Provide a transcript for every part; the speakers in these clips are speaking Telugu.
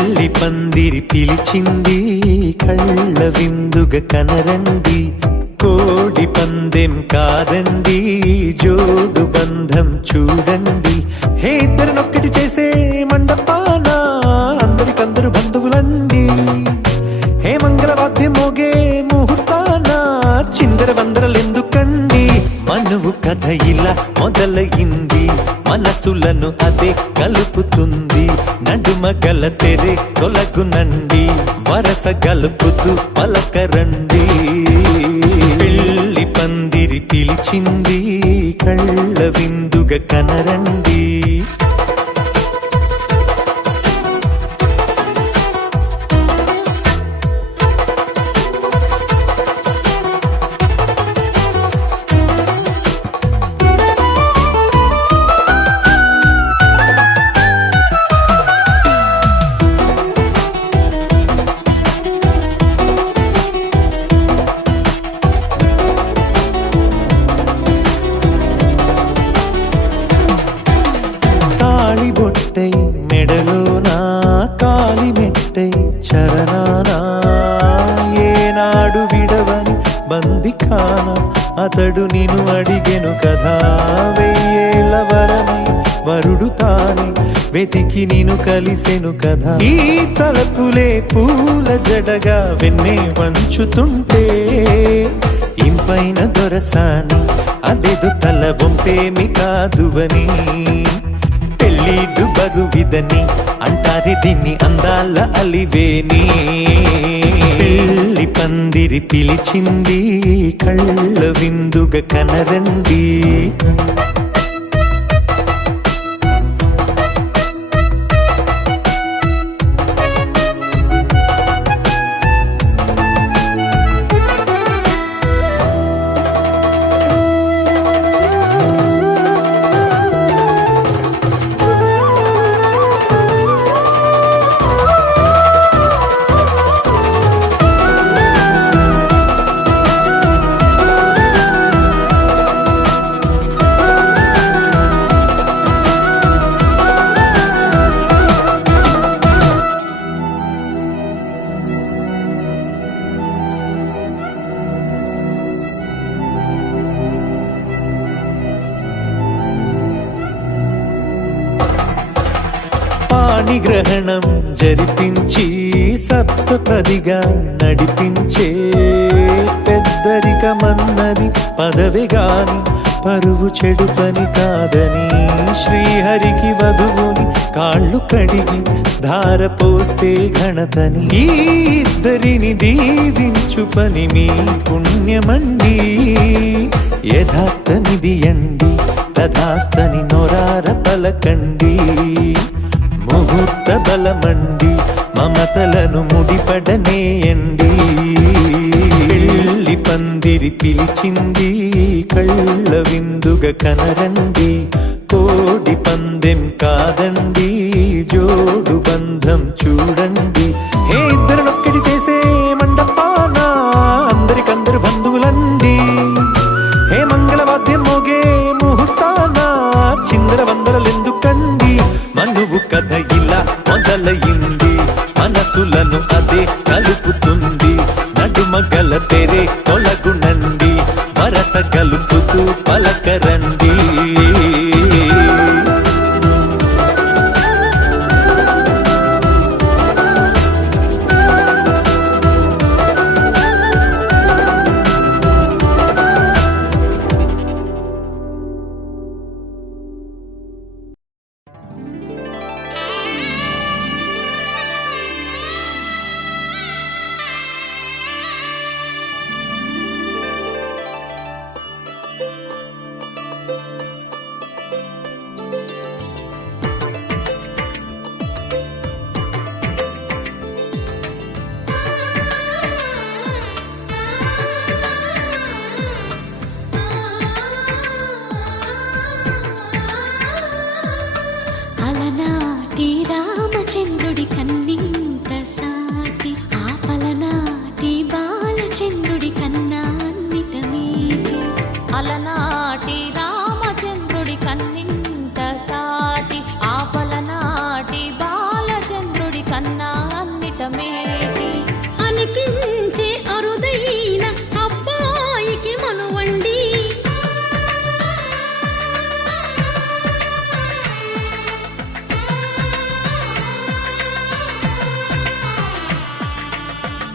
పెళ్లి పందిరి పిలిచింది కళ్ళ విందుగా కనరండి, కోడి పందెం కాదండి జోడు బంధం చూడండి. హే ఇద్దరినొక్కటి చేసే మండపాన అందరికందరు బంధువులండి, హే మంగళవాద్యం మోగే ముహూర్తాన చిందర వందరలెందుకండి. మనువు కథ ఇలా మొదలయింది, మనసులను అదే కలుపుతుంది, నడుమ గల తెరే తొలగునండి, వరస గలుపుతూ పలకరండి. పెళ్లి పందిరి పిలిచింది కళ్ళ విందుగా కనరండి. బొట్టై మెడలోనా కాలి మెట్టై చరణానా, ఏనాడు విడవని బందికాన అతడు నిన్ను అడిగెను కదా, వెయ్యేళ్ళ వరమై వరుడు తానే వెతికి నిన్ను కలిసెను కదా. ఈ తలపులే పూల జడగా వెన్నే వంచుతుంటే ఇంపైన దొరసాని అదేదో తల వంపేమి కాదువని, పెళ్ళిడు బరువిదని అంటారే దీన్ని అందాల అలివేని. పెళ్లి పందిరి పిలిచింది కళ్ళ విందుగా కనరండి. పాణిగ్రహణం జరిపించి సప్తపదిగా నడిపించే పెద్దరికమన్నది పదవి గాని పరువు చెడు పని కాదని, శ్రీహరికి వధువుని కాళ్ళు కడిగి ధార పోస్తే ఘనతని, ఈ ఇద్దరిని దీవించు పని మీ పుణ్యమండి. యథార్థమిది అండి తథాస్తని నొరార పలకండి, ముహూర్త బలమండి మమతలను ముడిపడనేయండి. పెళ్లి పందిరి పిలిచింది కళ్ళ విందుగా కనరండి, కోడి పందెం కాదండి జోడు బంధం చూడండి. హే ఇద్దరినొక్కటి చేసే మండపాన అందరికందరు బంధువులండి, హే మంగళవాద్యం మోగే ముహూర్తాన చిందర వందరలెందుకండి. మనువు కథ ఇలా మొదలయింది, మనసులను అదే కలుపుతుంది, నడుమ గల తెరే తొలగునండి, వరస కలుపుతూ పలకరండి.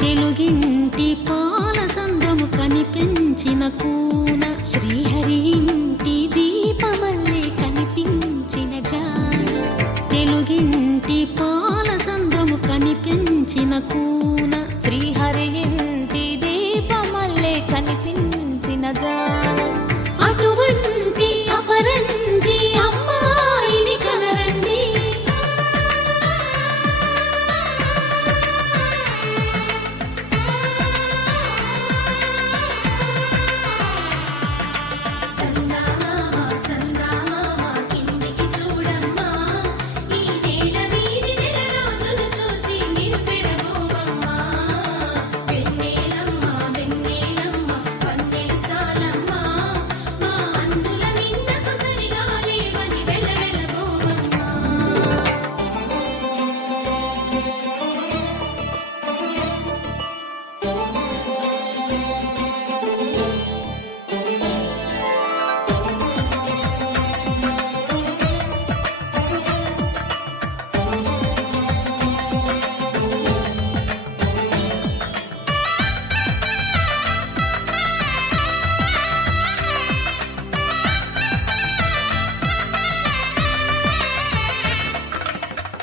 తెలుగింటి పాల సంద్రము కనిపించిన కూన శ్రీహరి ఇంటి దీపమల్లే కనిపించిన జాన తెలుగింటి పాల సంద్రము కనిపించిన కూన శ్రీహరి ఇంటి దీపమల్లే కనిపించిన జాన అటువంటి అపరంజి అమ్మాయిని కనరండి చందమామ చందమామ కిందికి చూడమ్మా ఈ నేల వీధి నెల రోజులు చూసి నివ్వెరబోవమ్మా వెన్నెలమ్మ వెన్నెలమ్మ వన్నెలు చాలమ్మా మా అన్నుల మిన్నకు సరిగా లేవని వెలవెలబోవమ్మా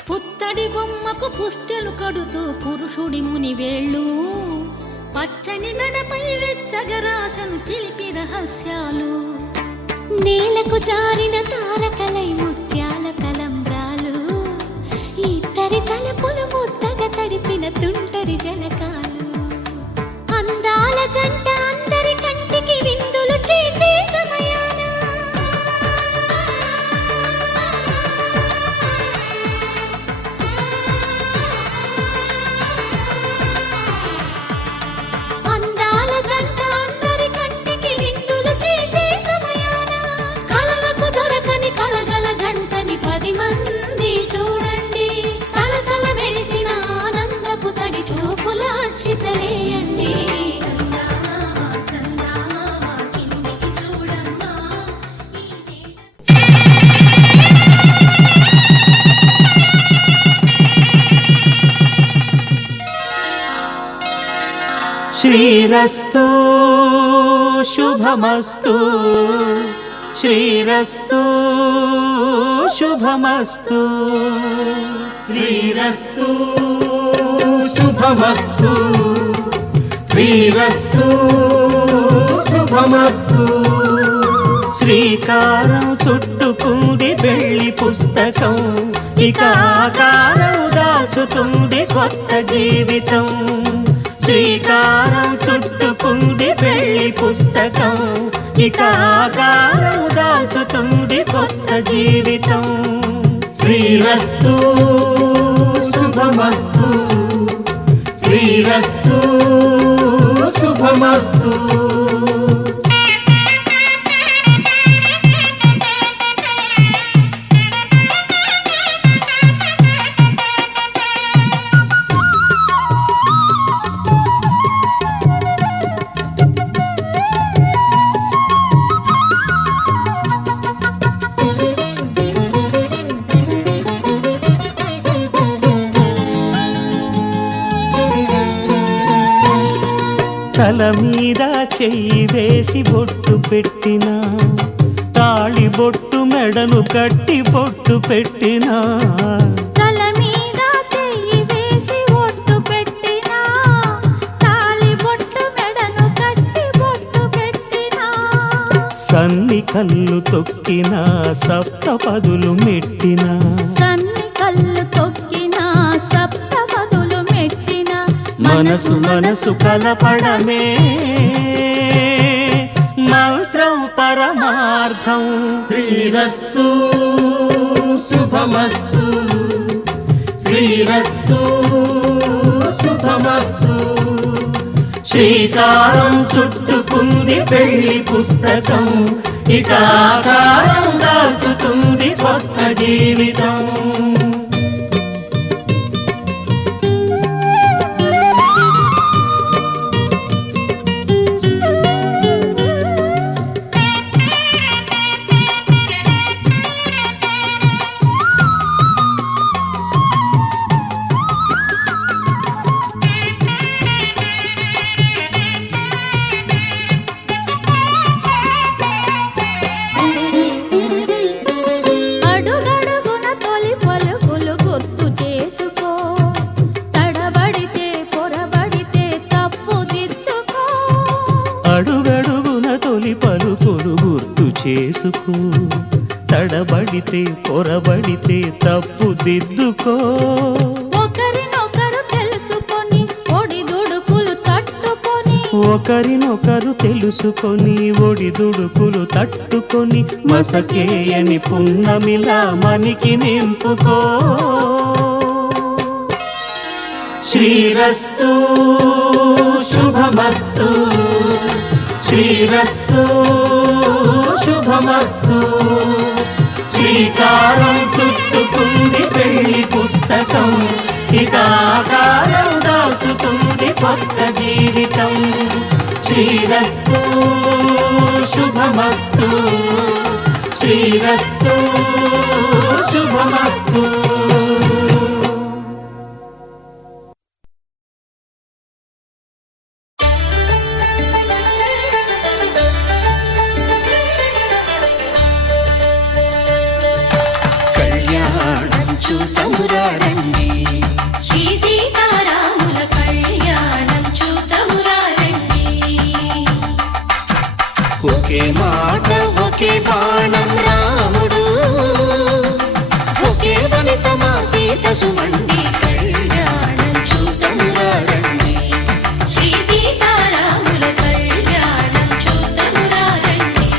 పుత్తడి బొమ్మకు పుస్తెలు కడుతూ పురుషుడి ముని వేళ్ళు పచ్చని నడపై వెచ్చగరాసను చిలిపి రహస్యాలు నేలకు జారిన తారకలై ముత్యాల తలంబ్రాలు ఇద్దరి తలపులు ముద్దగా తడిపిన తుంటరి జలకాలు అందాల జంట అందరి కంటికి విందులు చేసే సమయాన అందాల జంట అందరి కంటికి విందులు చేసే సమయాన కలలకు దొరకని కలగల జంటని 10 మంది చూడండి తలతల మెరిసిన ఆనందపు తడి చూపుల అచ్చితలేయండి చందమామ చందమామ కిందికి చూడమ్మా ఈ నేల శ్రీరస్తు శుభమస్తు శ్రీరస్తు శుభమస్తు శ్రీరస్తు శుభమస్తు శ్రీరస్తు శుభమస్తు శ్రీకారం చుట్టుకుంది పెళ్లి పుస్తకం ఇక ఆకారం దాచుతుంది కొత్త జీవితం శ్రీకారం చుట్టుకుంది పెళ్లి పుస్తకం ఇక ఆకారం దాచుతుంది కొత్త జీవితం శ్రీరస్తు శుభమస్తు శ్రీరస్తు శుభమస్తు తల మీద చెయ్యి వేసి బొట్టు పెట్టినా తాళి బొట్టు మెడను కట్టి బొట్టు పెట్టినా తల మీద చెయ్యి వేసి ఒట్టు పెట్టినా తాళి బొట్టు మెడను కట్టి బొట్టు పెట్టినా సన్ని కళ్ళు తొక్కినా సప్తపదులు మెట్టినా సన్ని కళ్ళు తొక్కినా సప్తపదులు మెట్టినా మనసు మనసు కలపడమే మంత్రం పరమార్థం శ్రీరస్తు శుభమస్తు శ్రీరస్తు శుభమస్తు శ్రీకారం చుట్టుకుంది పెళ్లి పుస్తకం ఇక ఆకారం దాచుతుంది కొత్త జీవితం చేసుకో, తడబడితే పొరబడితే తప్పు దిద్దుకో. ఒకరినొకరు తెలుసుకొని ఒడిదుడుకులు తట్టుకొని, ఒకరినొకరు తెలుసుకొని ఒడిదుడుకులు తట్టుకొని, మసకేయని పున్నమిలా మనికి నింపుకో. శ్రీరస్తు శుభమస్తు, శ్రీరస్తు శుభమస్తు. శ్రీకారం చుట్టుకుంది పెళ్లి పుస్తకం, ఇక ఆకారం దాచుతుంది కొత్త జీవితం. శ్రీరస్తు శుభమస్తు, శ్రీరస్తు శుభమస్తు. చూతమురారండి, శ్రీ సీతారాముల కళ్యాణం చూతమురారండి. ఒకే మాట ఒకే బాణం రాముడు, ఒకే వనిత మా సీత సుమండి కళ్యాణం చూతమురారండి. శ్రీ సీతారాముల కళ్యాణం చూతమురారండి.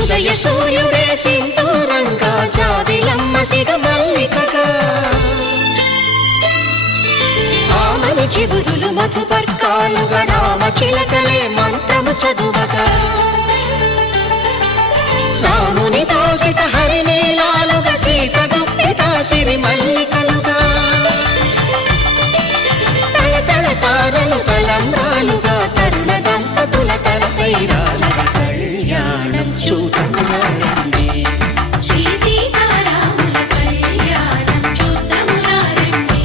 ఉదయ సూర్యుడే సింధూరంగా, జాబిలమ్మ సిగ మల్లికగా, ఆమని చిగురులు మధుపర్కాలుగా, రామ చిలకలే మంత్రము చదువగా, రాముని దోసిట హరినీలాలుగా, సీత గుప్పిట సిరి మల్లికలుగా, తళతళ తారలు తలంబ్రాలుగా, తరుణ దంపతుల తలపైరాలుగా కళ్యాణం చూతమురారండి. శ్రీ సీతారాముల కళ్యాణం చూతమురారండి.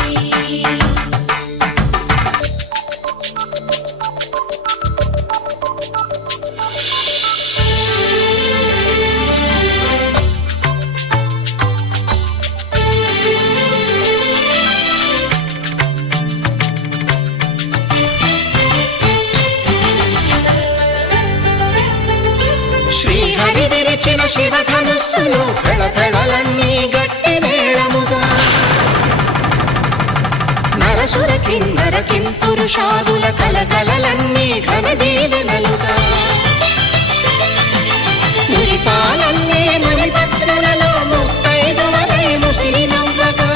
శ్రీహరి విరిచిన శివధనుస్సులు పెళపెళలన్నీ గట్టి మేళముగా, నరసుర కిన్నర కింపురుషాదుల కలకలలన్నీ ఘన దీవెనలుగా, మురిపాలన్నీ మణిపత్రులలో ముత్తైదువలై ముసిరి నవ్వగా,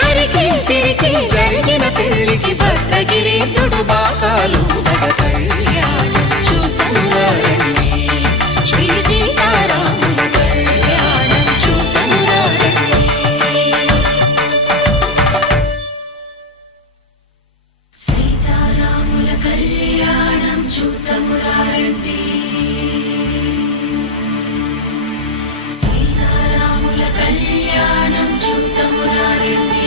హరికి సిరికి జరిగిన పెళ్లికి భద్రగిరీంద్రుడు బాకాలు కళ్యాణం చూతమురారండి. శ్రీ సీతారాముల కళ్యాణం చూతమురారండి. సీతారాముల కళ్యాణం చూతమురారండి. సీతారాముల కళ్యాణం చూతమురారండి.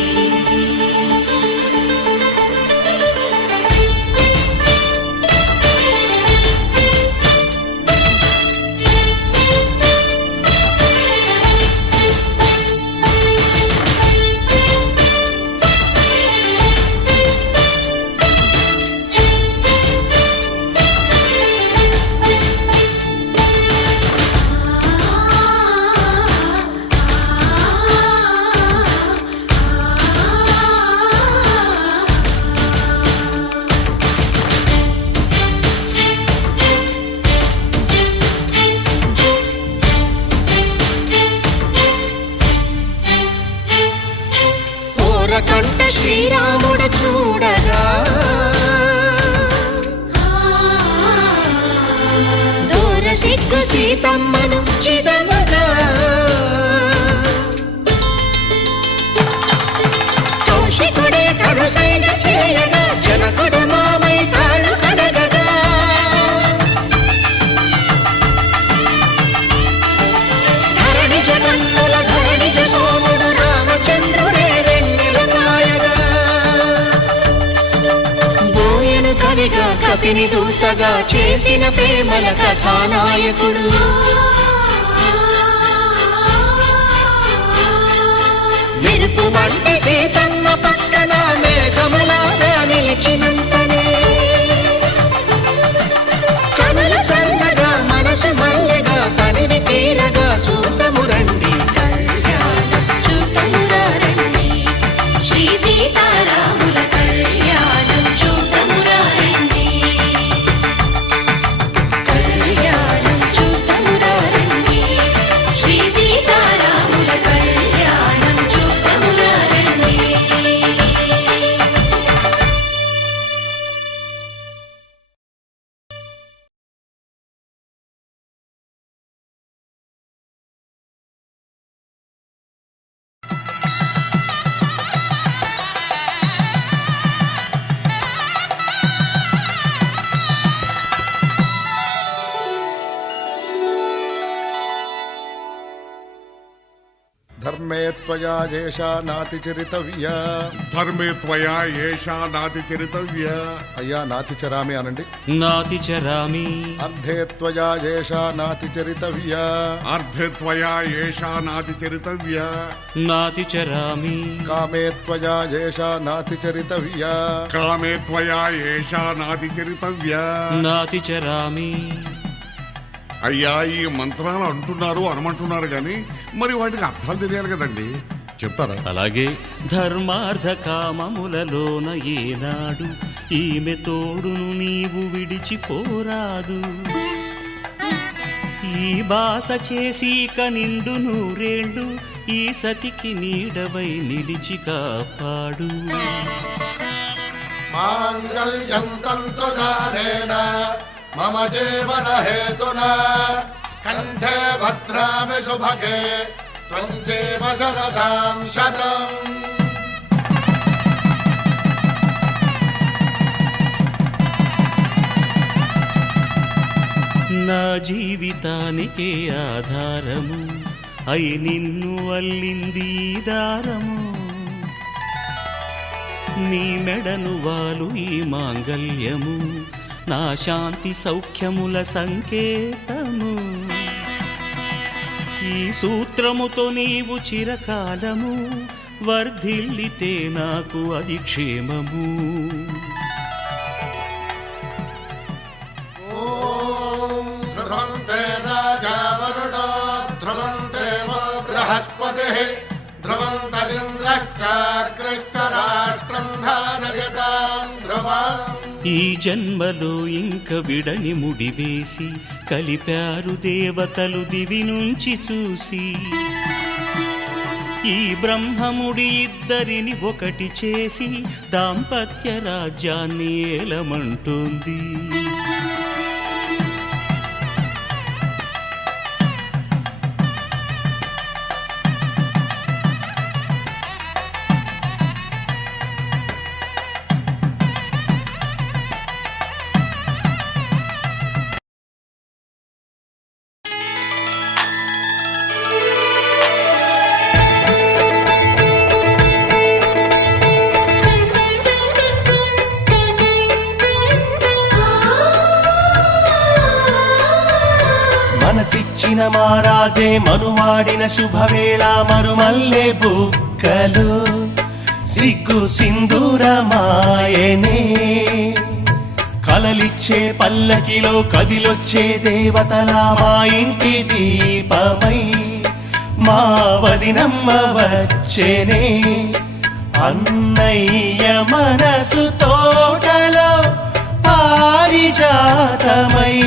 కంట శ్రీరాముడు చూడగా, దూర సిగ్గు సీతమ్మను చిదమగా, కౌశికుడే కరుసైన చేయ కపిని దూతగా చేసిన ప్రేమల కథానాయకుడు. మెరుపు వంటి సీతమ్మ పక్కన మేఘములాగా నిలిచినంతనే కనులు చల్లగా మనసు మల్లెగా తనివి తీరగా చూతము రండి, కళ్యాణం చూతమురా రండి, శ్రీ సీతారాముల కళ్యాణం చూతమురా రండి, కళ్యాణం చూతమురా రండి, శ్రీ సీతారాముల కళ్యాణం చూతమురా రండి. ధర్మే త్వయా ఏషా నాతి చరితవ్యా. ధర్మే త్వయా ఏషా నాతి చరితవ్య. అయ్యా నాతి చరామి అనండి. నాతి చరామి. అర్ధే త్వయా ఏషా నాతి చరితవ్యా. అర్ధే త్వయా ఏషా నాతి చరితవ్య. నాతి చరామి. కామే త్వయా ఏషా నాతి చరితవ్యా. కామే త్వయా ఏషా నాతి చరితవ్య. నాతి చరామి. అయ్యా ఈ మంత్రాలు అంటున్నారు అనమంటున్నారు గాని మరి వాటికి అర్థాలు తెలియాలి కదండి, చెప్తారా? అలాగే ధర్మార్థ కామములలోన ఏనాడు ఈమె తోడును నీవు విడిచిపోరాదు. ఈ బాస చేసి నిండు నూరేళ్ళు ఈ సతికి నీడవై నిలిచి కాపాడు. మాంగళ్యం తంతునానేన మమ జీవన హేతునా కంఠే భద్రామి శుభగే త్వం జీవ శరదాం శతం. నా జీవితానికే ఆధారము అయి నిన్ను అల్లింది ఈ దారము. నీ మెడను వాలు ఈ మాంగల్యము నా శాంతి సౌఖ్యముల సంకేతము. ఈ సూత్రముతో నీవు చిరకాలము వర్ధిల్లితే నాకు అది క్షేమము. ఓం ధ్రువంతే రాజా వరుడో ధ్రువంతే వో బృహస్పతిః ధ్రువంతరింద్రశ్చాగ్రశ్చ రాష్ట్రం ధారయతాం ధ్రువం. ఈ జన్మలో ఇంక విడని ముడివేసి కలిపారు దేవతలు దివి నుంచి చూసి. ఈ బ్రహ్మముడి ఇద్దరిని ఒకటి చేసి దాంపత్య రాజ్యాన్ని ఏలమంటోంది. మనసిచ్చిన మారాజే మనువాడిన శుభవేళ మరుమల్లె బుక్కలు సిగ్గు సింధూరమాయనే. కలలిచ్చే పల్లకిలో కదిలొచ్చే దేవతల మా ఇంటి దీపమై మా వదినమ్మ వచ్చేనే. అన్నయ్య మనసు తోటలో పారిజాతమై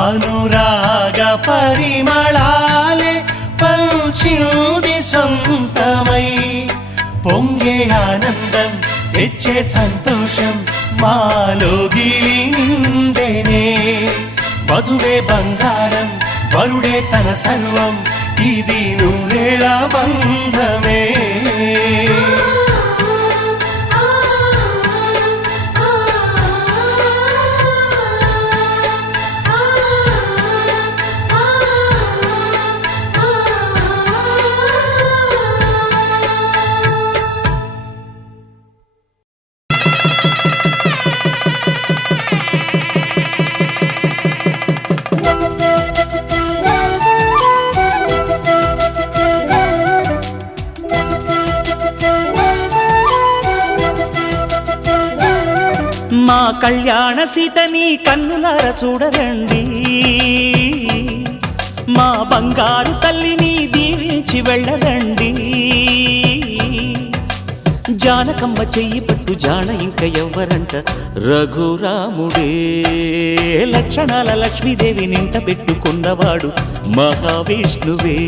అనురాగ పరిమళాలే పంచింది సొంతమై. పొంగే ఆనందం తెచ్చే సంతోషం మాలో గిలి నిండెనే. వధువే బంగారం వరుడే తన సర్వం ఇది నూరేళ బంధమే. కళ్యాణ సీతని కన్నులార చూడరండి, మా బంగారు తల్లిని దీవించి వెళ్ళరండి. జానకమ్మ చెయ్యి పట్టు జాన ఇంక ఎవ్వరంట, రఘురాముడే లక్షణాల లక్ష్మీదేవి నింట పెట్టుకున్నవాడు మహావిష్ణువే.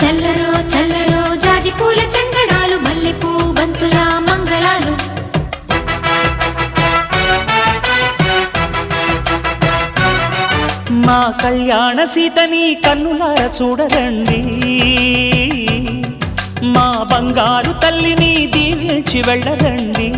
చల్లరో చల్లరో జాజి పూల చందనాలు, మల్లెపూ బంతుల మంగళాలు. మా కళ్యాణ సీతని కన్నులార చూడరండి, మా బంగారు తల్లిని దీవించి వెళ్ళరండి.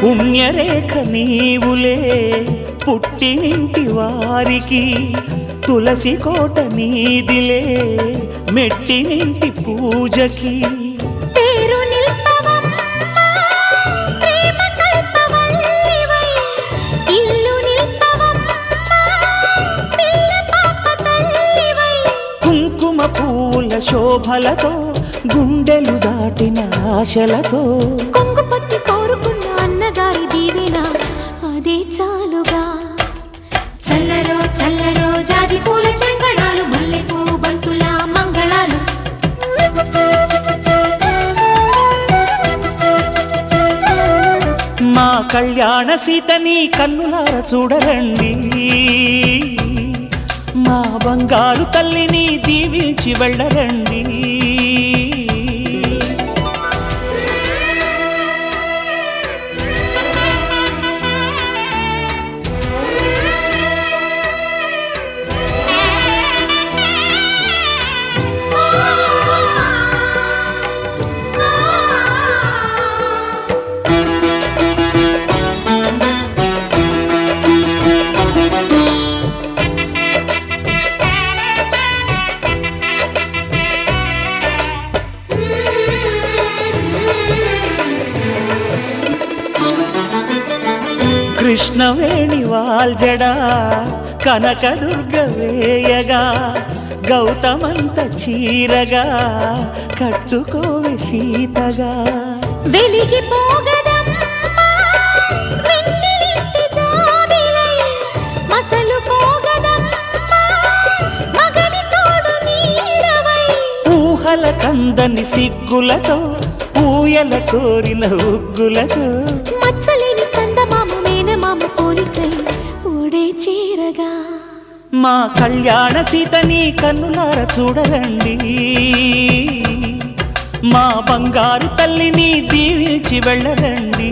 పుణ్యరేఖ నీవులే పుట్టినింటి వారికి, తులసి కోట నీదిలే మెట్టినింటి పూజకి. పేరు నిల్పవమ్మ ప్రేమ కల్పవల్లివై, ఇల్లు నిల్పవమ్మ పిల్ల పాప తల్లివై. కుంకుమ పూల శోభలతో గుండెలు దాటిన ఆశలతో, కొంగు పట్టి కోరుకున్న అన్నగారి దీవెన అదే చాలుగా. చల్లరో చల్లరో జాజి పూల చందనాలు, మల్లెపూ బంతుల మంగళాలు. మా కళ్యాణ సీతని కన్నులార చూడరండి, మా బంగారు తల్లిని దీవించి వెళ్ళరండి. కృష్ణవేణి వాల్జడా కనకదుర్గ వేయగా, గౌతమంత చీరగా కట్టుకోవే సీతగా. వెలిగిపోగదమ్మా వెన్నెలింటి జాబిలై, మసలుకోగదమ్మా మగని తోడు నీడవై. ఊహల కందని సిగ్గులతో ఊయల కోరిన ఉగ్గులతో, మచ్చలేని చందమామ మేనమామ పోలికై ఓడే చీరగా. మా కళ్యాణ సీతని కన్నులార చూడరండి, మా బంగారు తల్లిని దీవించి వెళ్ళరండి.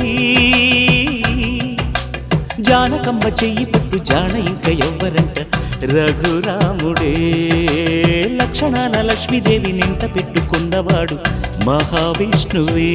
జానకమ్మ చెయ్యి పట్టు జాన ఇంక ఎవ్వరంట, రఘురాముడే లక్షణాల లక్ష్మీదేవి నింట పెట్టుకున్నవాడు మహావిష్ణువే.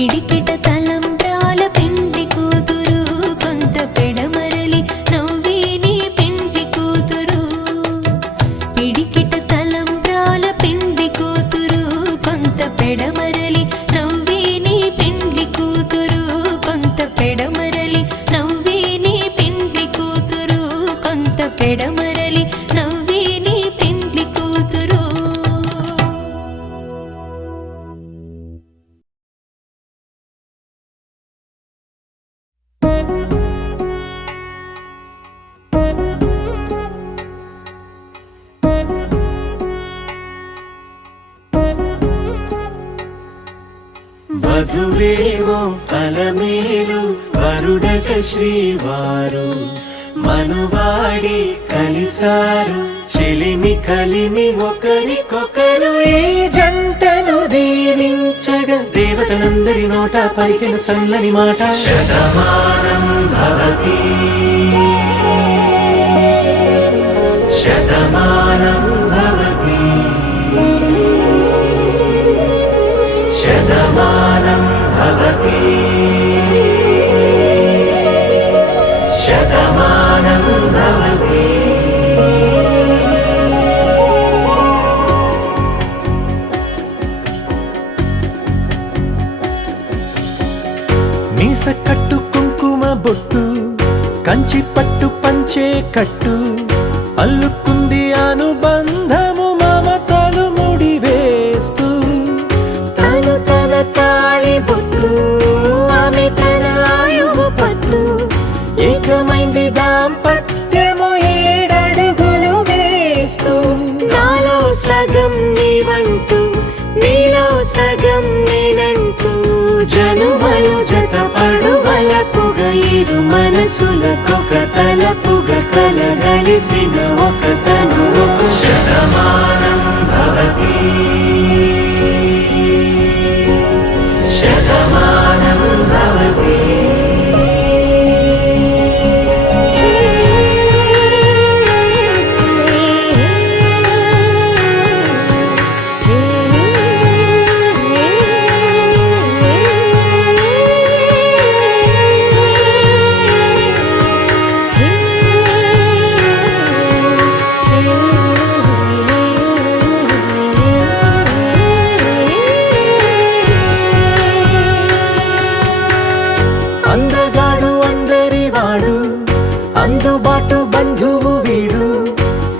పిడికిట తలంబ్రాల పెండ్లి కూతురు కొంత పెడమరలి నవ్వేని పెండ్లి కూతురు పిడికిట తలంబ్రాల పెండ్లి కూతురు కొంత పెడమరలి నవ్వేని పెండ్లి కూతురు కొంత పెడమరలి నవ్వేని పెండ్లి కూతురు కొంత పెడమరలి నవ్వేని పెండ్లి కూతురు వధువేమో అలమేలు వరుడట శ్రీవారు మనువాడి కలిసారు చెలిమి కలిమి ఒకరికొకరు ఈ జంటను దీవించగా దేవతలందరి నోట పలికిన చల్లని మాట శతమానం భవతి శతమానం భవతి శతమానం భవతి శతమానం భవతి మీస కట్టు కుంకుమ బొట్టు కంచి పట్టు పంచే కట్టు అల్లుకుంది అనుబంధము మమతలు ముడివేస్తూ తను తన తాళి బొట్టు ఆమె తన ఆయువు పట్టు ఏకమైంది దాంపత్యము 7 అడుగులు వేస్తూ నాలో సగం నీవంటూ నీలో సగం నేనంటూ జనుమలు జతపడు వలపుగ ఇరు మనసులకొక తలపుగ కలగలిసిన ఒక తను శతమానం భవతి శతమానం భవతి అందగాడు అందరివాడు అందుబాటు బంధువు వీడు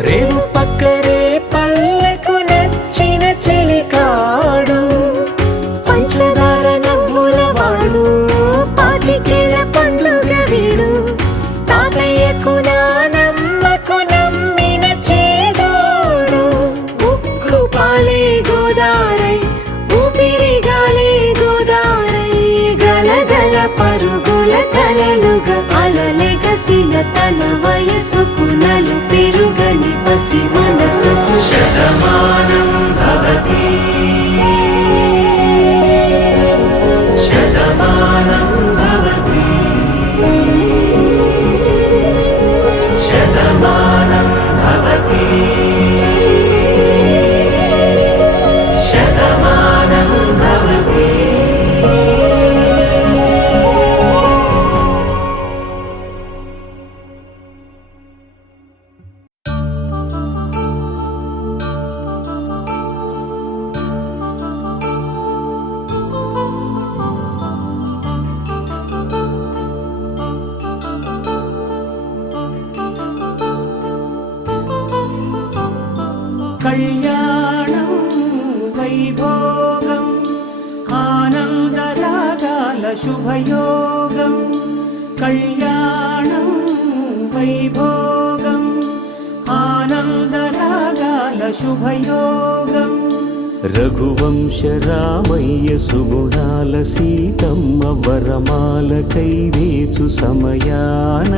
రేవు పక్కరే పల్లెకు నచ్చిన చెలికాడు పంచదార నవ్వుల వాడు పాతికేల పండుగ వీడు తాతయ్యకు నానమ్మకు నమ్మిన చేదోడు ఉక్కు పాలే గోదారై ఊపిరి గాలే గోదారై గలగల పరుగుల కలలుగా అలలెగసిన తన వయసుకు నలు పెరుగని పసి మనసుకు శతమానం భవతి శతమానం భవతి శతమానం భవతి శతమానం భవతి కళ్యాణం వైభోగం ఆనందరాగాల శుభయోగం కళ్యాణం వైభోగం ఆనందరాగాల శుభయోగం రఘువంశ రామయ్య సుగుణాల సీతమ్మ వరమాల కైవేచు సమయాన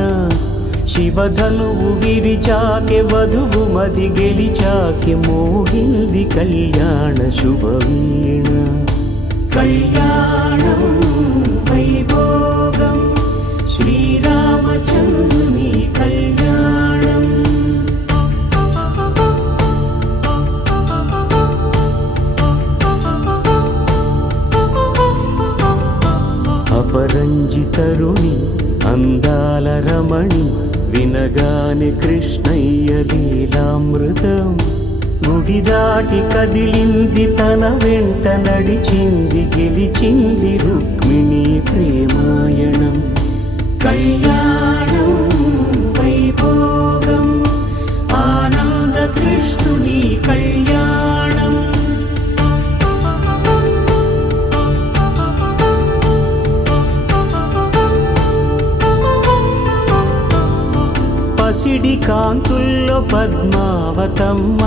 శివధనువు విరిచాకె వధువు మది గెలిచాకె మోగింది కళ్యాణ శుభవీణ కళ్యాణం వైభోగం శ్రీరామచంద్రుని కళ్యాణం అపరంజి తరుణి అందాల రమణి వినగానే కృష్ణయ్య లీలామృతం గుడి దాటి కదిలింది తన వెంట నడిచింది గెలిచింది రుక్మిణి ప్రేమాయణం కళ్యాణం వైభోగం ఆనంద కృష్ణుని కళ్యాణం పసిడి కాంతుల్లో పద్మావతమ్మ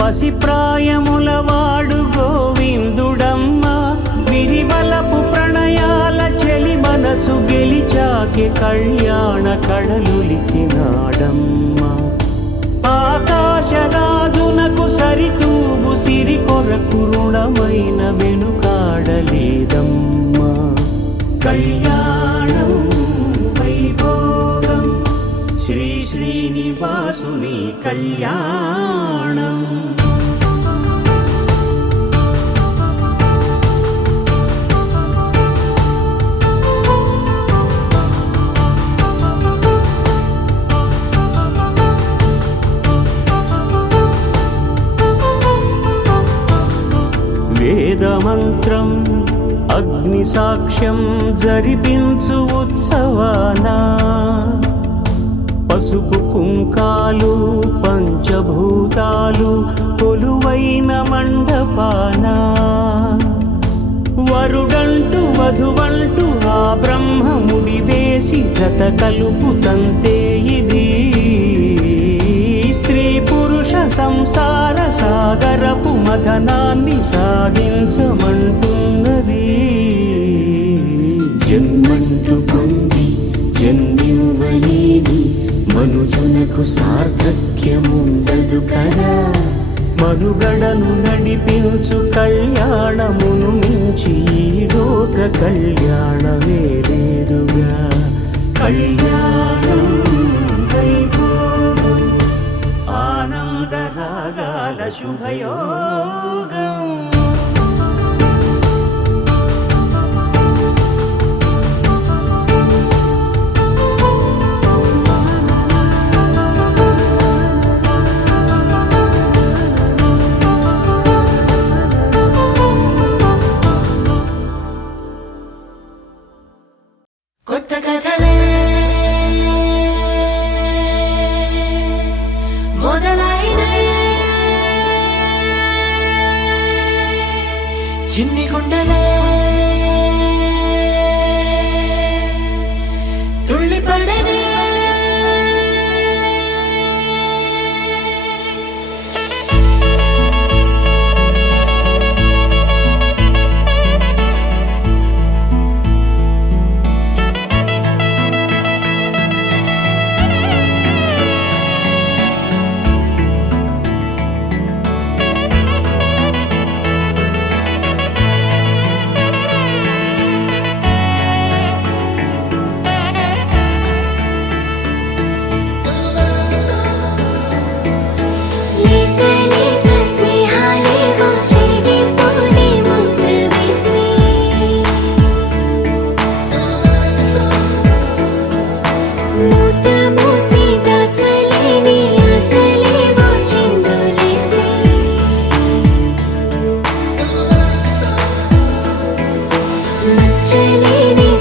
పసిప్రాయముల వాడు గోవిందుడమ్మ విరివలపు ప్రణయాల చెలి మనసు గెలిచాకే కళ్యాణ కళలులికినాడమ్మ ఆకాశరాజునకు సరితూగు సిరి కొరకు రుణమైన వెనుకాడలేదమ్మా కళ్యాణం వైభోగం శ్రీ శ్రీనివాసుని కళ్యాణం వేదమంత్రం అగ్ని సాక్ష్యం జరిపించు ఉత్సవానా పసుపు కుంకాలు పంచభూతాలు కొలువైన మండపానా వరుడంటూ వధువంటూ ఆ బ్రహ్మముడి వేసి జత కలుపుతంతే ఇది స్త్రీ పురుష సంసార సాగరపు మథనాన్ని సాగించమంటున్నది జన్మంటూ పొంది జన్మివ్వలేని మనుజునకు సార్థక్యముండదు కదా మనుగడను నడిపించు కళ్యాణమును మించి ఈ లోక కళ్యాణమే లేదుగా కళ్యాణం వైభోగం ఆనంద రాగాల శుభయోగం కొత్త కథలే మొదలైనయే చిన్ని గుండెలే తుళ్ళిపడనే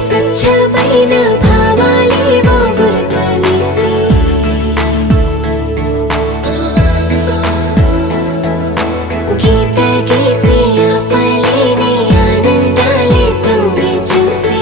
స్వచ్ఛమైన భావాలేవో గురకలేసి గీత గీసి ఆపలేని ఆనందాలే తొంగి చూసి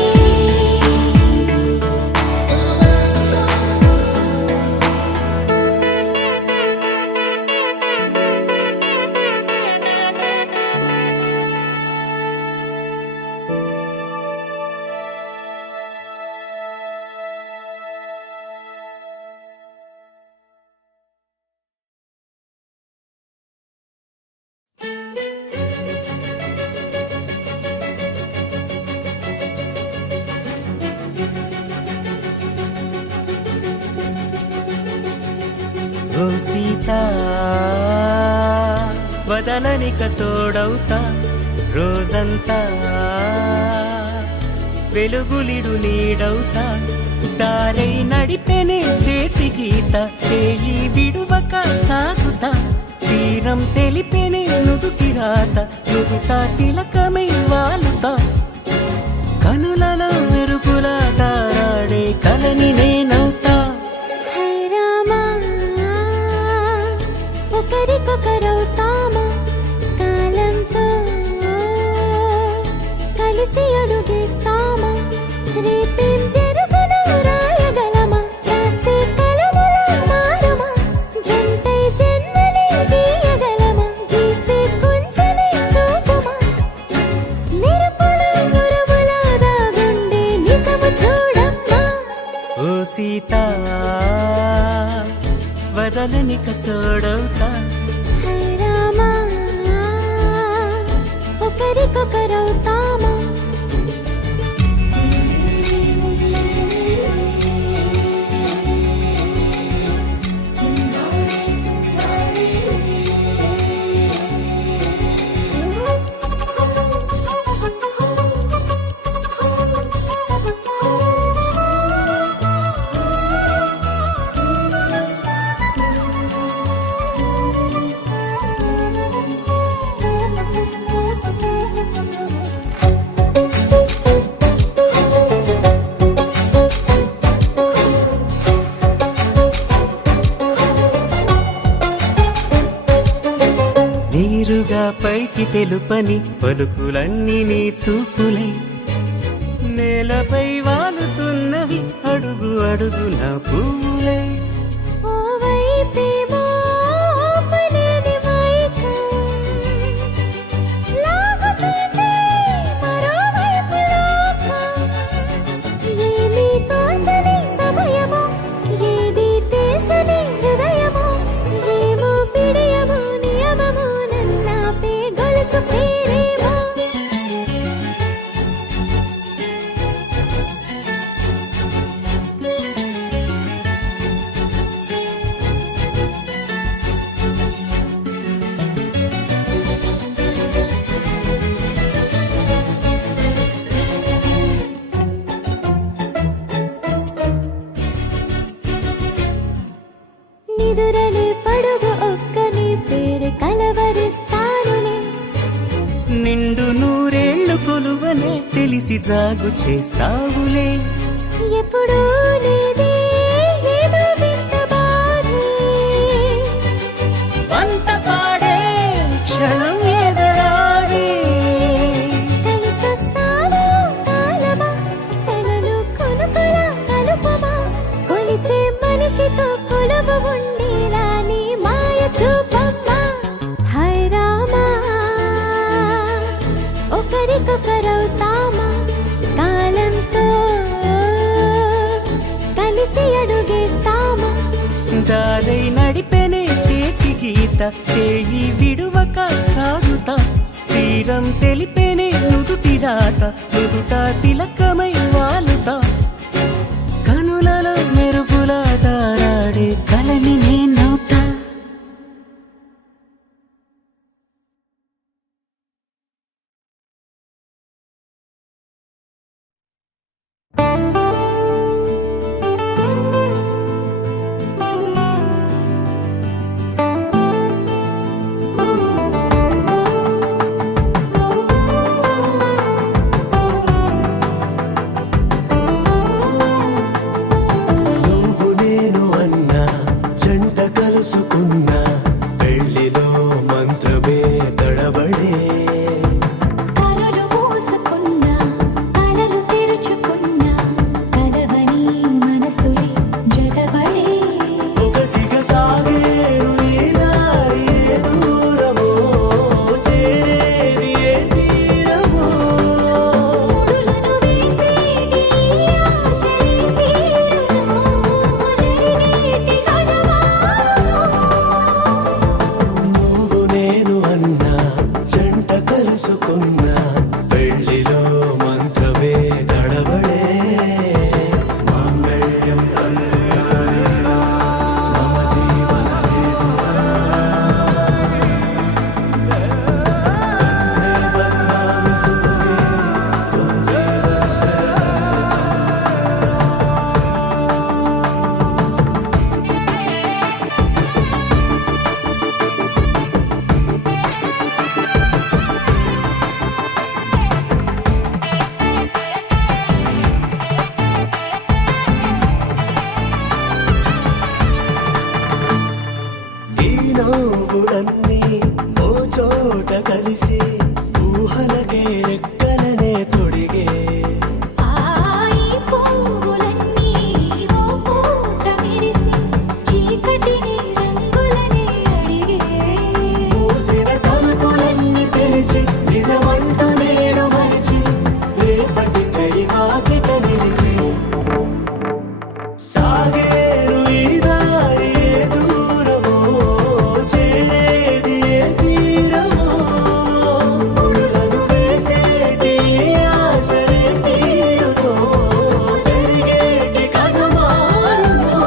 ఓ సీత వదలనిక తోడవుతా రోజంతా వెలుగులిడు నీడవుతా దారై నడిపెనే చేతి గీత చేయి విడువక సాగుతా తీరం తెలిపెనే నుదుటి రాత నుదుట తిలకమై వాలుతా కనులలో మెరుగులా తారాడే కలని నేనవుతా హై రామా ఒకరికొకరవుతామా కాలంతో కలిసి అడుగేస్తామా రేపేం జరుగునో రాయగలమా రాసే కలముల మారమా జంటై జన్మని గీయగలమా గీసే కొంచెనే చూపుమా మెరుపుల మురముల దాగుండే నిజము చూడమ్మా ఓ సీత వదలనిక తోడవుతా హై రామా ఒకరికొకరవుతామా నీరుగా పైకి తెలుపని పలుకులన్నీ నీ చూపులై నేలపై వాలుతున్నవి అడుగు అడుగున పువ్వులై ఓ వైపేమో ఆపలేని మైకం లాగుతుంది మరోవైపు లోకం ఏమీ తోచని సమయమో ఏది తేల్చని హృదయమో ఏమో పిడియమో నియమమో నన్నాపే గొలుసు పేరేమో నిదురలే పడుగు ఒక్కని పేరు కలవరిస్తానులే నిండు నూరేళ్లు కొలువనే తెలిసి జాగు చేస్తావులే ఎప్పుడూ లేదే ఏదో వింత బాధే వంత పాడే క్షణం ఎదరాడే కలిసొస్తాను కాలమా కలలు కొనుకల కలుపమా కొలిచే మనిషితో కొలువు ఉండేలా నీ మాయ చూపమ్మా హై రామా ఒకరికొకరవుతామా కాలంతో కలిసి అడుగేస్తామా దారై నడిపెనే చేతి గీత చేయి విడువక సాగుతా తీరం తెలిపెనే నుదుటి రాత నుదుట తిలకమై వాలుతా కనులలో మెరుపులా తారాడే కలని నేనవుతా వాకిట నిలిచి సాగేరు ఈ దారి ఏ దూరమో చేరేది ఏ తీరమో ముడులను వేసేటి ఆశలే తీరుతో జరిగేటి కథ మారుమో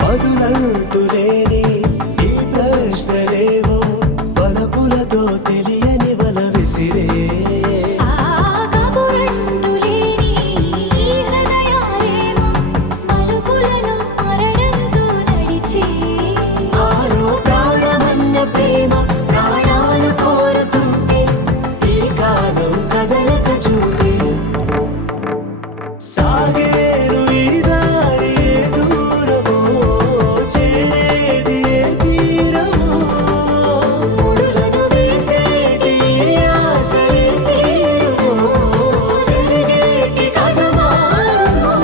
పదులంటూ లేని ఈ ప్రశ్నలేవో బలపులతో తెలియని వల విసిరే కబురంటూ లేని ఈ హృదయాలేమో మలుపులను మరణంతో నడిచే ఆరో ప్రాణమన్న ప్రేమ ప్రాణాలు కోరుతుంటే ఈ కాలం కదలక చూసి సాగేరు ఈ దారి ఏ దూరమో చేరేది ఏ తీరమో ముడులను వేసేటి ఆశలే తీరుమో జరిగేటి కథ మారుమో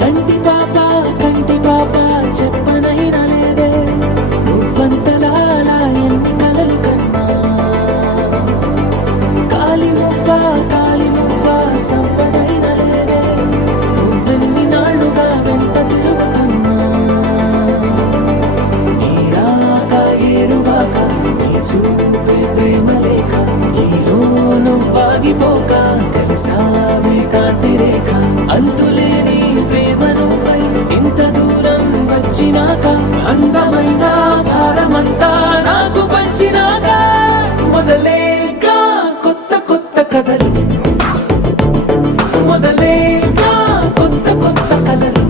కంటి పాప చెప్పనైనా లేదే నువ్వంతలా అలా ఎన్ని కలలు కన్నా కాలి మువ్వ సవ్వడైనా లేదే నువ్వెన్ని నాళ్ళుగా వెంట తిరుగుతున్నా నీరాక ఏరువాక నీ చూపే ప్రేమ లేక నీలో నువ్వాగిపోక కలిసావే కాంతి రేఖ అంతులేని ప్రేమ నువ్వై ఇంత దూరం వచ్చినాక అందమైన భారమంతా నాకు పంచినాక మొదలేక కొత్త కొత్త కథలు మొదలేక కొత్త కొత్త కలలు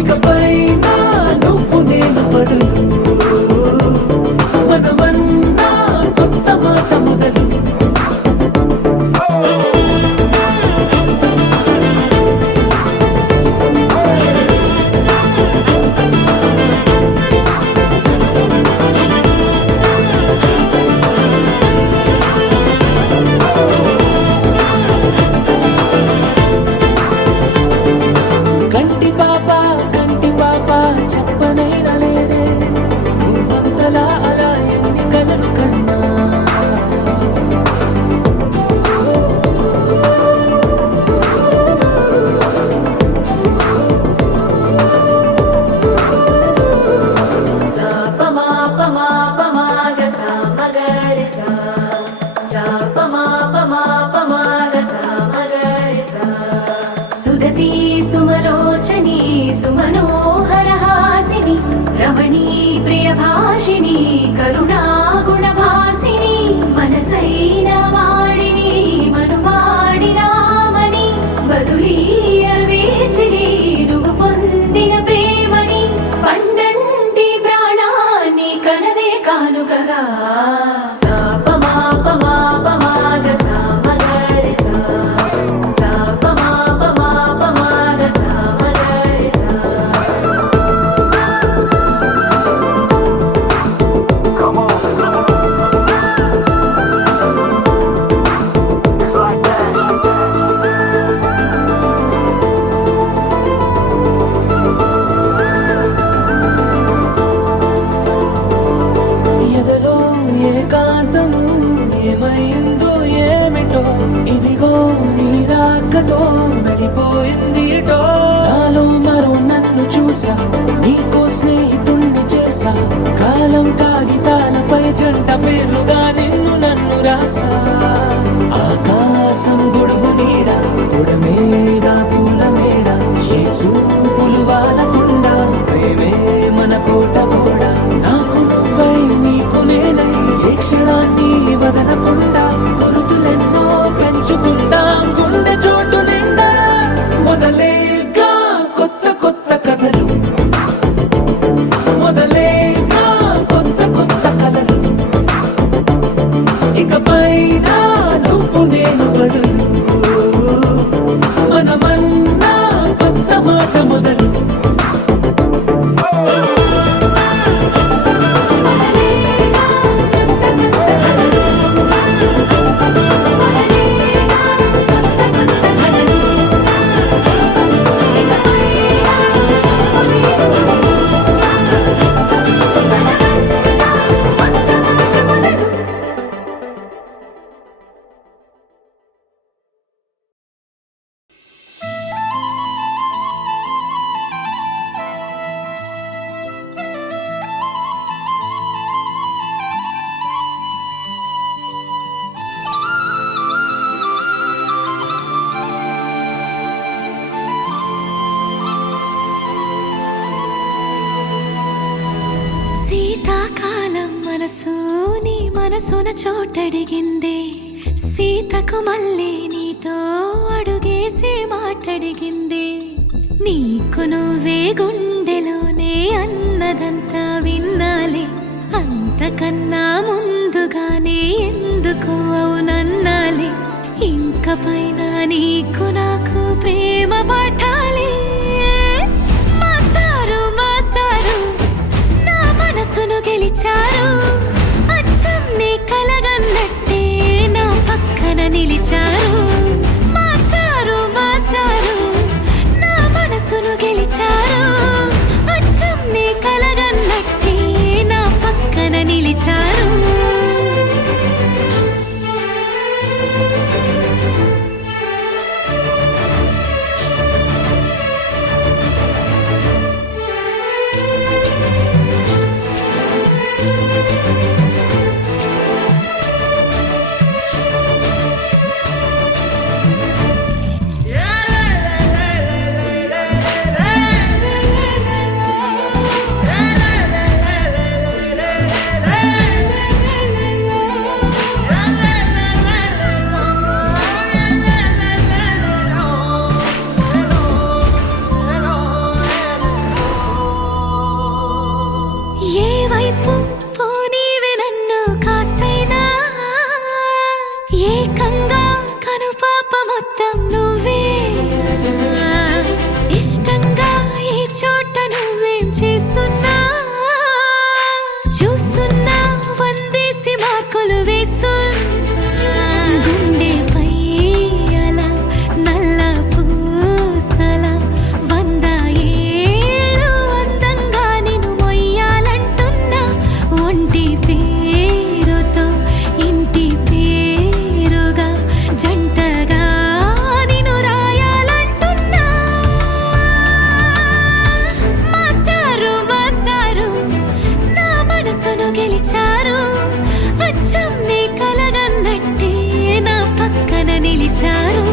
ఇకపై నువ్వు నేను బదులు మనమన్నా కొత్త మాట మొదలు కంటి పాప చెప్పనైనా లేదే నువ్వంతలా అలా ఎన్ని కలలు కన్నా సుదతి సుమలోచని సుమనోహర హాసిని రమణీ ప్రియ భాషిని కరుణా గుణ భాసిని మనసైన వాడిని మనువాడినామని బదులీయ వేచిని నువ్వు పొందిన ప్రేమని పండంటి ప్రాణాన్ని కనవే కానుకగా ఎదలో ఏకాంతము ఏమైందో ఏమిటో ఇదిగో నీ రాకతో వెళ్ళిపోయింది ఇటో నాలో మరో నన్ను చూసా నీకో స్నేహితుణ్ణి చేసా కాలం కాగితాలపై జంట పేర్లుగా నిన్ను నన్ను రాసా ఆకాశం గొడుగు నీడ పొడమేడ పూల మేడ ఏ చూపులు వాలకుండా ప్రేమే మన కోట గోడ నాకు నువ్వై నీకు నేనై ఏ క్షణాన్ని వదలకుండా గురుతులెన్నో పంచుకుందాం గుండె చోటు నిండా మొదలేగా కొత్త కొత్త కథలు మొదలేగా కొత్త కొత్త కలలు ఇకపైన నువ్వు నేను బదులు మనమన్నా కొత్త మాట మొదలు శీతాకాలం మనసు నీ మనసున చోటడిగిందే సీతకు మళ్ళీ నీతో అడుగేసి మాటడిగిందే నీకు నువ్వే గుండెలోనే అన్నదంతా విన్నాలే అంతకన్నా ముందుగానే ఎందుకు అవునన్నాలే ఇంక పైన నీకు నాకు ప్రేమ పాఠాలే మాస్టారు మాస్టారు నా మనసును గెలిచారు అచ్చం నీ కలగన్నట్టే నా పక్కన నిలిచారు మాస్టారు మాస్టారు నా మనసును గెలిచారు అచ్చం నీ కలగన్నట్టే నా పక్కన నిలిచారు ఏ వైపు పోనీవే నన్ను కాస్తైనా ఏకంగా కనుపాప మొత్తం నువ్వే ఇష్టంగా ఈ చోట నువ్వేం చేస్తున్నా చూస్తున్నా వందేసి మార్కులు వేస్తున్నా గుండెపై అలా నల్ల పూసల 100 ఏళ్ళు అందంగా నిన్ను మొయ్యాలంటున్నా ఒంటి పేరుతో ఇంటి పేరుగా జంటగా నిన్ను రాయాలంటున్నా మాస్టారు మాస్టారు నా మనసును గెలిచారు అచ్చం నీ కలగన్నట్టే నా పక్కన నిలిచారు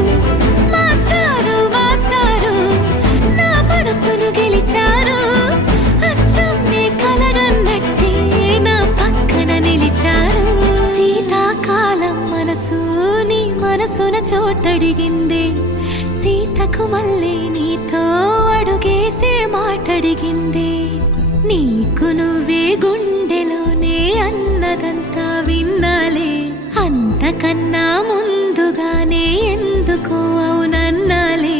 మాస్టారు మాస్టారు నా మనసును గెలిచారు అచ్చం నీ కలగన్నట్టే నా పక్కన నిలిచారు శీతాకాలం మనసు నీ మనసున చోటడిగిందే సీతకు మళ్ళీ నీతో అడుగేసే మాటడిగిందే నీకు నువ్వే గుండెలోనే అన్నదంతా విన్నాలే అంతకన్నా ముందుగానే ఎందుకు అవునన్నాలే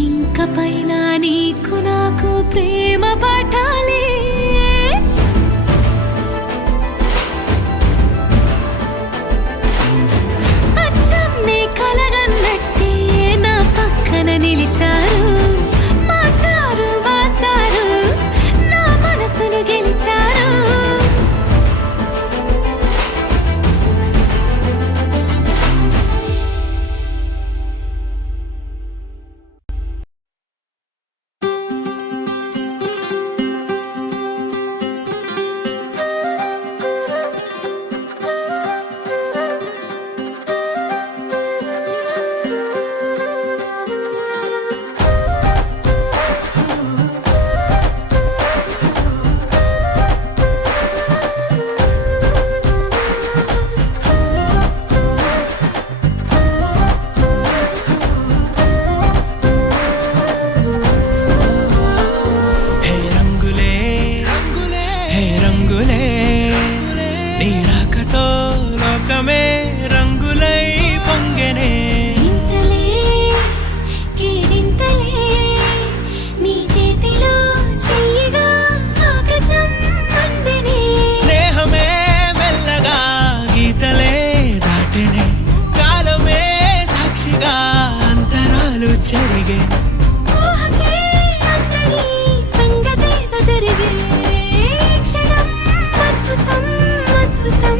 ఇంక పైన నీకు నాకు ప్రేమ పాఠాలే అచ్చం నీ కలగన్నట్టే నా పక్కన నిలిచారు మాస్టారు మాస్టారు నా మనసును గెలిచారు చెరిగే ఊహకే అందని సంగతేదో జరిగే క్షణం అద్భుతం అద్భుతం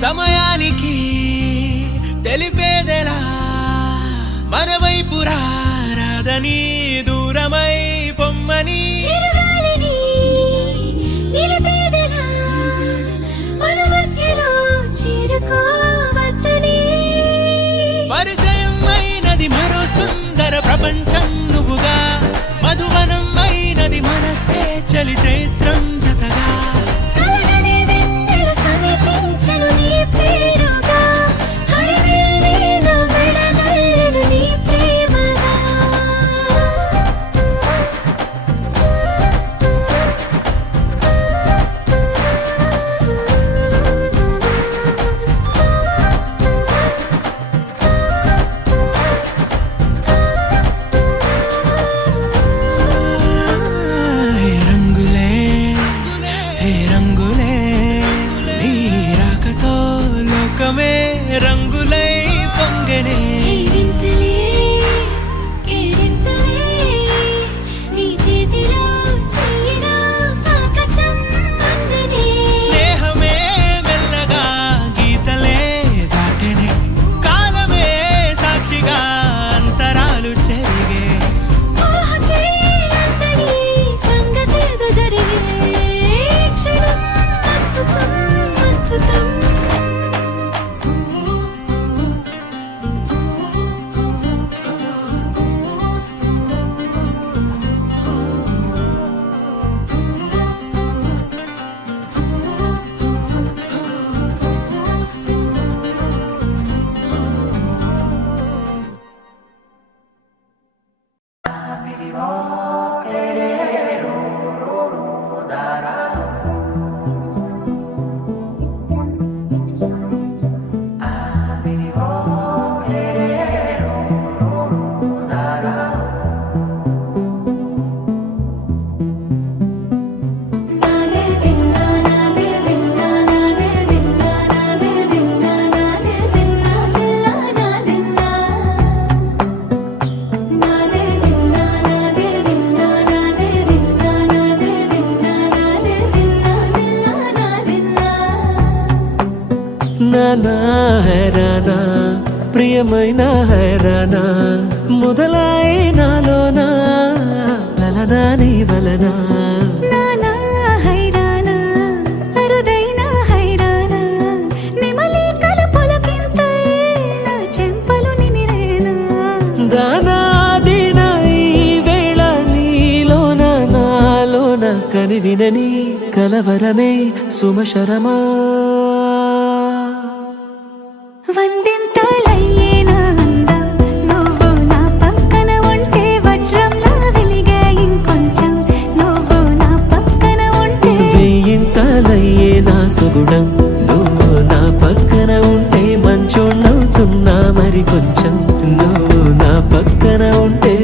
సమయానికి తెలిపేదెలా మన వైపు రాదని దూరమై పొమ్మని చిరుగాలిని నిలిపేదెలా మన మధ్యలో చేరుకోవద్దని పరిచయం అయినది మరో సుందర ప్రపంచం నువ్వుగా మధువనం అయినది మనసే చలి చైత్రం జతగా కలగని వెన్నెల సమీపించను నీ పేరుగా హరివెల్లి నా మెడనల్లను నీ ప్రేమగా హే రంగులే హే రంగులే నీ రాకతో లోకమే రంగులై పొంగనే వింతలే కేరింతలే నీ చేతిలో చెయ్యినా ఆకాశం అందనే స్నేహమే మెల్లగా గీతలే దాటెనే కాలమే సాక్షిగా అంతరాలు చెరిగే ఊహకే అందని సంగతేదో జరిగే క్షణం అద్భుతం అద్భుతం నానా హైరానా ప్రియమైన హైరానా మొదలై నాలోనా లలనా నీ వలనా నానా హైరానా అరుదైన హైరానా నెమలి కలుపులకింతై నా చెంపలు నిమిరేనా దానాదిన ఈ వేళ నీలోన నాలోన కనివినని కలవరమే సుమశరమా వందింతలయ్యేనా అందం నువ్వు నా పక్కన ఉంటే వజ్రంలా వెలిగే ఇంకొంచెం నువ్వు నా పక్కన ఉంటే వెయ్యింతలయ్యే నా సుగుణం నువ్వు నా పక్కన ఉంటే మంచోళ్ళవుతున్నా మరి కొంచెం నువ్వు నా పక్కన ఉంటే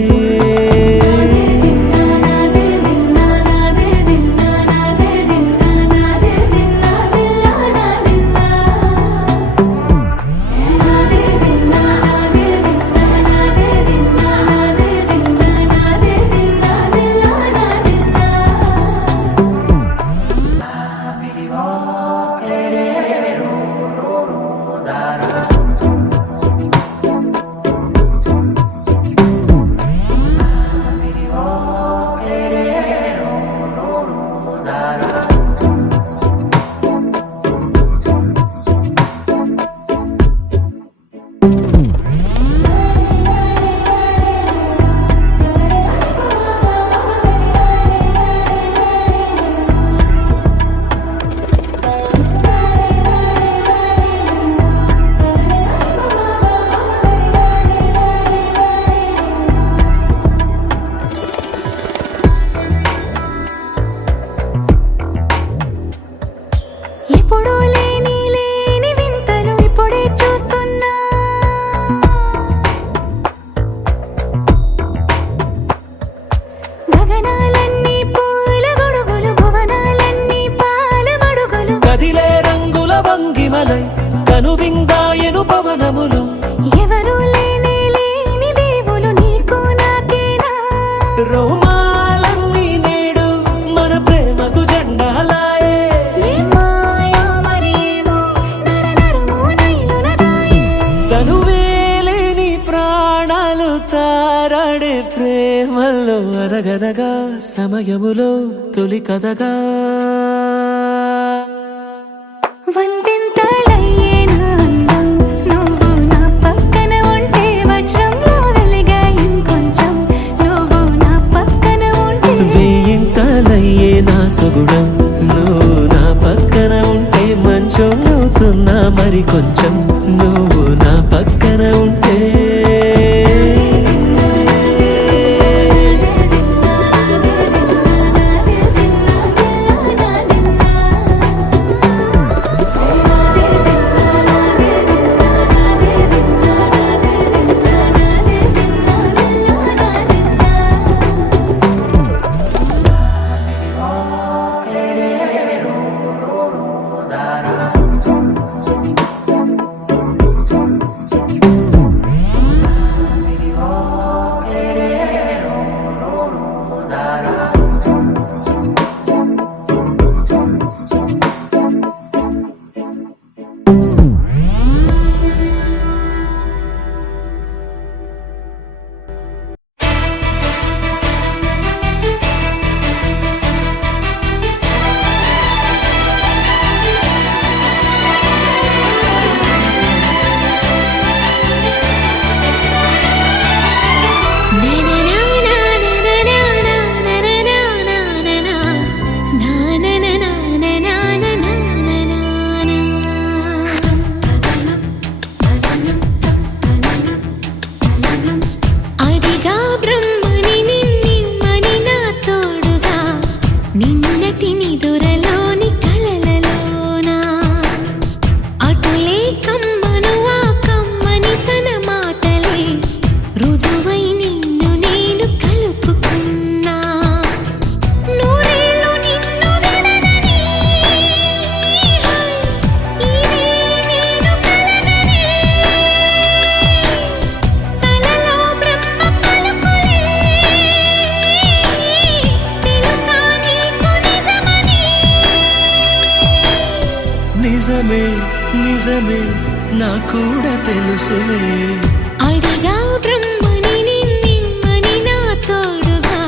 కదిలే రంగుల భంగిమలై కనువిందాయను పవనములు ఎవరు లేని దేవులు నీకు నాకేనా రోమాలన్నీ నేడు మన ప్రేమకు జెండాలాయే ఏ మాయో మరేమో నరనరమో నైలునదాయే తనువేలేని ప్రాణాలు తారాడే ప్రేమల్లో అనగనగా సమయములో తొలి కథగా వందింతలయ్యేనా అందం నువ్వు నా పక్కన ఉంటే వజ్రంలా వెలిగే ఇంకొంచెం నువ్వు నా పక్కన ఉంటే వేయింతలయ్యే నా సుగుణం నువ్వు నా పక్కన ఉంటే మంచోళ్ళవుతున్నా మరి కొంచెం నువ్వు నా పక్కన ఉంటే అడిగా బ్రహ్మని నిన్నమ్మని నా తోడుగా నిన్నటి నిదురలోని కలలలోనా అటులే కమ్మను ఆ కమ్మని తన మాటలే రుజువై నిన్ను నేను కలుపుకున్నా నూరేళ్ళు నిన్ను విడనని ఇదే నేను కలగని తలలో బ్రహ్మ పలుకులే తెలుసా నీకు నిజమని నిజమే నిజమే నా కూడా తెలుసులే అడిగా బ్రహ్మని నిన్నమ్మని నా తోడుగా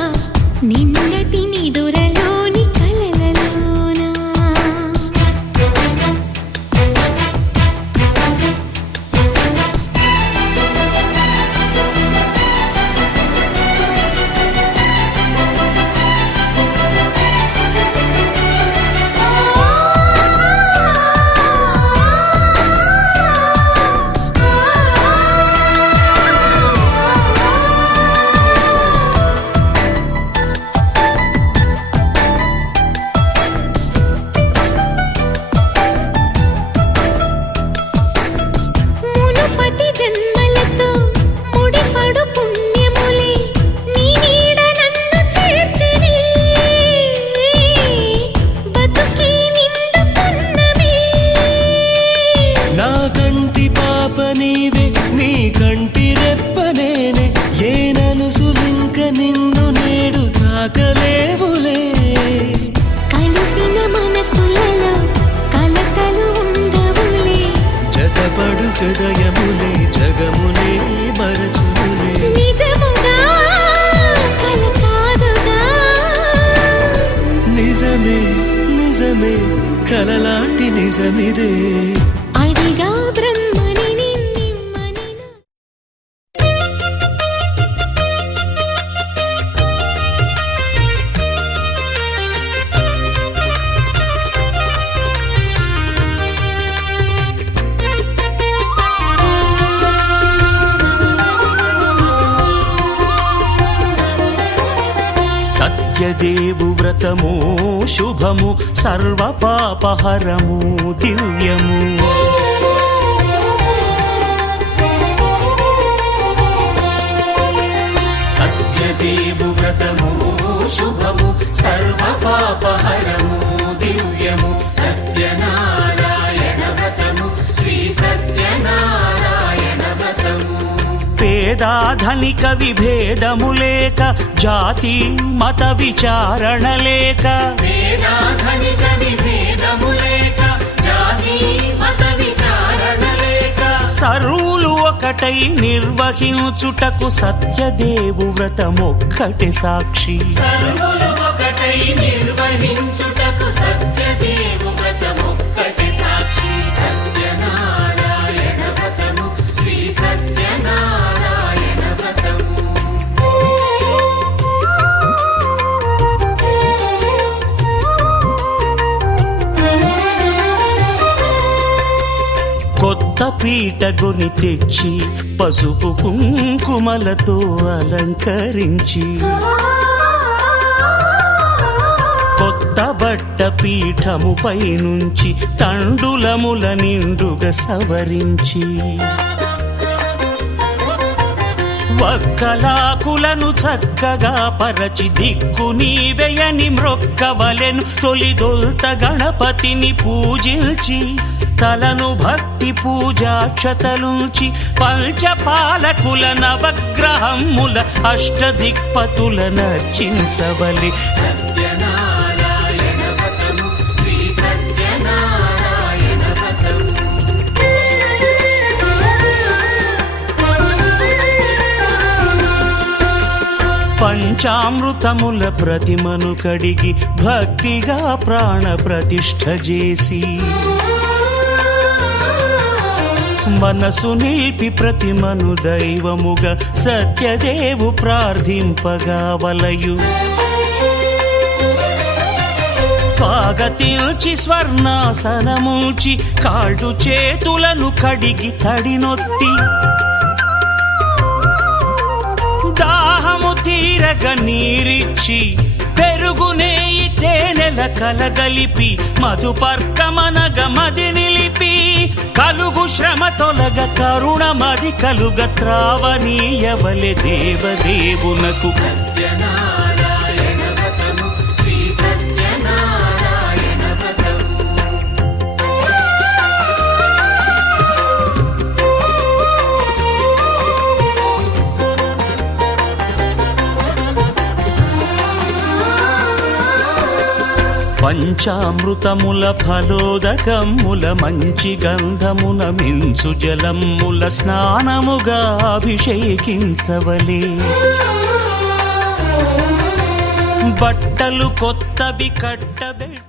నిన్నటి నిదురలోని కలలలోనా మునుపటి జన్మలతో ముడిపడు పుణ్యములే నీ నీడ నన్ను చేర్చిని బతుకి నిండు పున్నమి నా కంటి పాప నీవే నీ కంటి రెప్పనేనే ఏ నలుసులింక నిన్ను నేడు తాకలేవులే కలిసిన మనసులలో కలతలు ఉండవులే జతపడు హృదయములే జగమునే మరచుములే నిజముగా కల కాదుగా నిజమే నిజమే కలలాంటి నిజమిదే అడిగా బ్రహ్మని నిన్నమ్మని నా సత్యదేవు వ్రతము శుభము సర్వ పాపహరము దివ్యము సత్యదేవు వ్రతము శుభము సర్వ పాపహరము దివ్యము సత్యనా పేదాధనిక విభేదము లేక జాతి మత విచారణ లేక వేదాధనిక విభేదము లేక జాతి మత విచారణ లేక సర్వులు ఒకటై నిర్వహించుటకు సత్యదేవు వ్రతమొక్కటి సాక్షి సర్వులు ఒకటై నిర్వహించుటకు సత్యదేవు వ్రతమొక్కటి సాక్షి సత్యనారాయణ వ్రతము శ్రీ సత్యనారాయణ వ్రతము కొత్త పీటగుని తెచ్చి పసుపు కుంకుమలతో అలంకరించి కొత్త బట్ట పీఠముపై నుంచి తండులముల నిండుగా సవరించి వక్కలాకులను చక్కగా పరచి దిక్కు నీవెయని మ్రొక్కవలెను తొలిదొల్త గణపతిని పూజించి తలను భక్తి పూజాక్షతలుంచి పంచపాలకుల నవగ్రహముల అష్టదిక్పతుల నర్చించవలి సత్యనారాయణ వ్రతము శ్రీ సత్యనారాయణ వ్రతము పంచామృతముల ప్రతిమను కడిగి భక్తిగా ప్రాణ ప్రతిష్ఠ చేసి మనసు నిలిపి ప్రతిమను దైవముగా సత్యదేవు ప్రార్థింపగా వలయు స్వాగతించి స్వర్ణాసనముంచి కాళ్ళు చేతులను కడిగి తడినొత్తి దాహము తీరగ నీరిచ్చి పెరుగు నేయి తేనెల కలగలిపి మధుపర్కమనగ మది నిలిపి కలుగు శ్రమ తొలగ కరుణ మది కలుగ త్రావనీయవలె దేవదేవునకు సత్యనారాయణ వ్రతము శ్రీ సత్యనారాయణ వ్రతము పంచామృతముల ఫలోదకముల మంచి గంధమున మించు జలముల స్నానముగా అభిషేకించవలే బట్టలు కొత్తవి కట్టబెట్టి